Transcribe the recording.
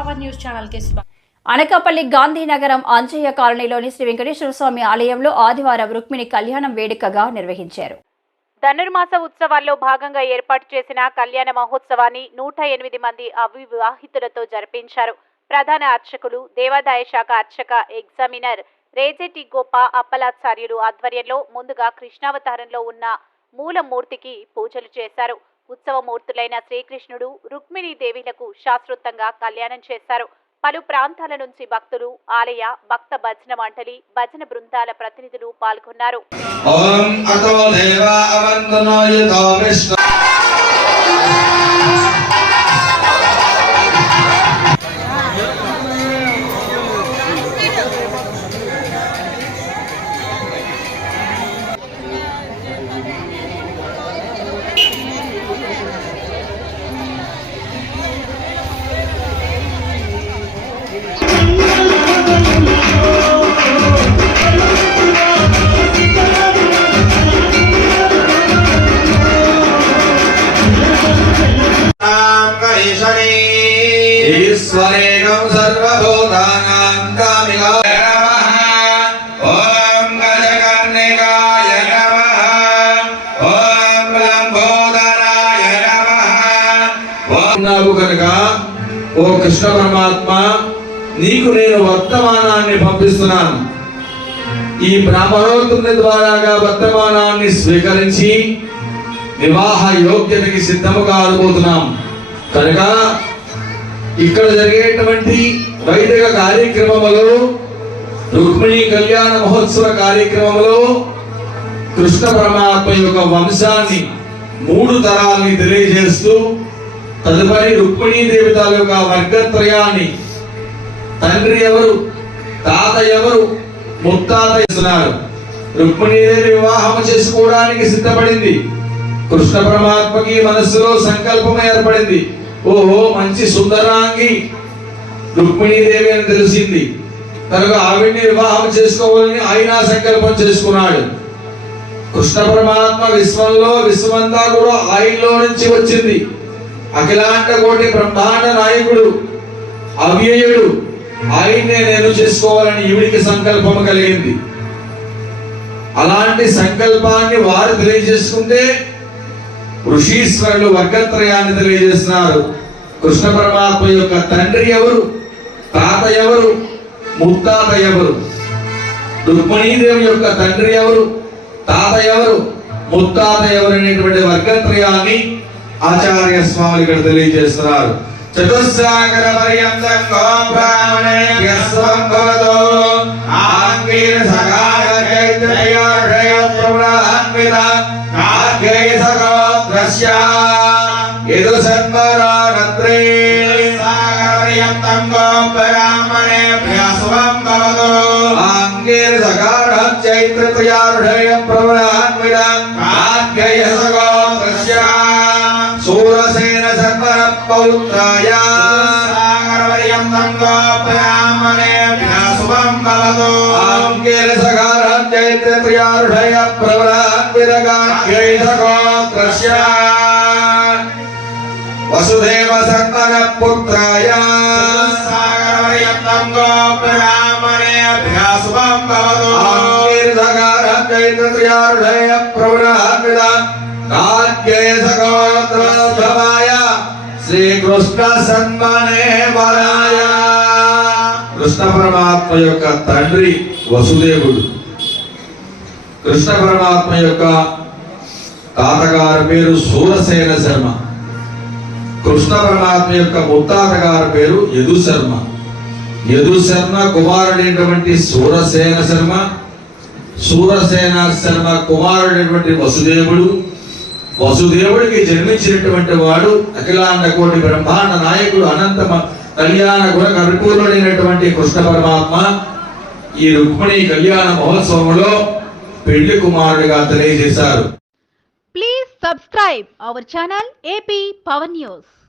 Power news channel స్వాగతం. అనకాపల్లి గాంధీనగరం అంజయ్య కాలనీలోని శ్రీ వెంకటేశ్వర స్వామి ఆలయంలో ఆదివారం రుక్మిణి కళ్యాణం వేడుకగా నిర్వహించారు. ధనుర్మాస ఉత్సవాల్లో భాగంగా ఏర్పాటు చేసిన కళ్యాణ మహోత్సవాన్ని నూట ఎనిమిది మంది అవివాహితులతో జరిపించారు. ప్రధాన అర్చకులు దేవాదాయ శాఖ అర్చక ఎగ్జామినర్ రేజెటి గోప అప్పలాచార్యులు ఆధ్వర్యంలో ముందుగా కృష్ణావతారంలో ఉన్న మూలమూర్తికి పూజలు చేశారు. ఉత్సవమూర్తులైన శ్రీకృష్ణుడు రుక్మిణీ దేవిలకు శాస్త్రోక్తంగా కళ్యాణం చేశారు. పలు ప్రాంతాల నుంచి భక్తులు ఆలయ భక్త భజన మండలి భజన బృందాల ప్రతినిధులు పాల్గొన్నారు. ఈశ్వరేణం సర్వభూతానాం కామిలా ఉన్నావు కనుక ఓ కృష్ణ పరమాత్మ నీకు నేను వర్తమానాన్ని పంపిస్తున్నాను. ఈ బ్రాహ్మణోత్తముని ద్వారాగా వర్తమానాన్ని స్వీకరించి వివాహ యోగ్యతకి సిద్ధము కాబోతున్నాం కనుక ఇక్కడ జరిగేటువంటి వైదిక కార్యక్రమములో రుక్మిణి కళ్యాణ మహోత్సవ కార్యక్రమంలో కృష్ణ పరమాత్మ యొక్క వంశాన్ని మూడు తరాలని తెలియజేస్తూ తదుపరి రుక్మిణీ దేవి యొక్క వర్గత్రయాన్ని తండ్రి ఎవరు తాత ఎవరు ముత్తాత ఇస్తున్నారు. రుక్మిణీదేవి వివాహం చేసుకోవడానికి సిద్ధపడింది. కృష్ణ పరమాత్మకి మనస్సులో సంకల్పం ఏర్పడింది. ఓహో మంచి సుందరాంగి. రుక్మిణీదేవి అని తెలిసింది. కనుక ఆవిడ్ని వివాహం చేసుకోవాలని ఆయన సంకల్పం చేసుకున్నాడు. కృష్ణ పరమాత్మ విశ్వంలో విశ్వమంతా కూడా ఆయనలో నుంచి వచ్చింది. అఖిలాండ కోటి బ్రహ్మాండ నాయకుడు అవ్యయుడు. ఆయన్నే నేను చేసుకోవాలని ఈవిడికి సంకల్పం కలిగింది. అలాంటి సంకల్పాన్ని వారు తెలియజేసుకుంటే ఋషీశ్వరులు వర్గత్రయాన్ని తెలియజేస్తున్నారు. కృష్ణ పరమాత్మ యొక్క తండ్రి ఎవరు? తాత ఎవరు? ముత్తాత ఎవరు? రుక్మిణీదేవి యొక్క తండ్రి ఎవరు? తాత ఎవరు? ముత్తాత ఎవరు అనేటువంటి వర్గత్రయాన్ని ఆచార్య స్వామి ఇక్కడ తెలియజేస్తున్నారు. చతుస్సాగర పర్యంతం గోబ్రాహ్మణేభ్యः పర్యంతం గోబ్రాహ్మణేభ్యः స్వం భవతో ఆంగీర సగార చైత్రయార్షయ ప్రవృహాన్విత కార్గేయ సగోత్రస్య సూరసేన సర్వర పౌత్రాయ సాగరపర్యంతం గోపయామనేభ్యः శుభం భవతు ఆంకేన సగారం చైత్రత్రయారుషయ భవతు ఆంకేన సగారం చైత్రత్రయారుషయ వరాయ కృష్ణ పరమాత్మ యొక్క తండ్రి వసుదేవుడు కృష్ణ పరమాత్మ యొక్క తాతగారి పేరు సూరసేన శర్మ. కృష్ణ పరమాత్మ యొక్క ముత్తాత గారి పేరు యదు శర్మ యదు శర్మ కుమారుడైనటువంటి సూరసేన శర్మ సూరసేన శర్మ కుమారుడైనటువంటి వసుదేవుడు. వసుదేవుడికి జన్మించినటువంటి వాడు అఖిలాండ కోటి బ్రహ్మాండ నాయకుడు అనంత కళ్యాణ గుణ పరిపూర్ణుడైనటువంటి కృష్ణ పరమాత్మ. ఈ రుక్మిణి కళ్యాణ మహోత్సవంలో పెళ్ళి కుమారుడిగా తెలియజేశారు. Please subscribe our channel AP Power news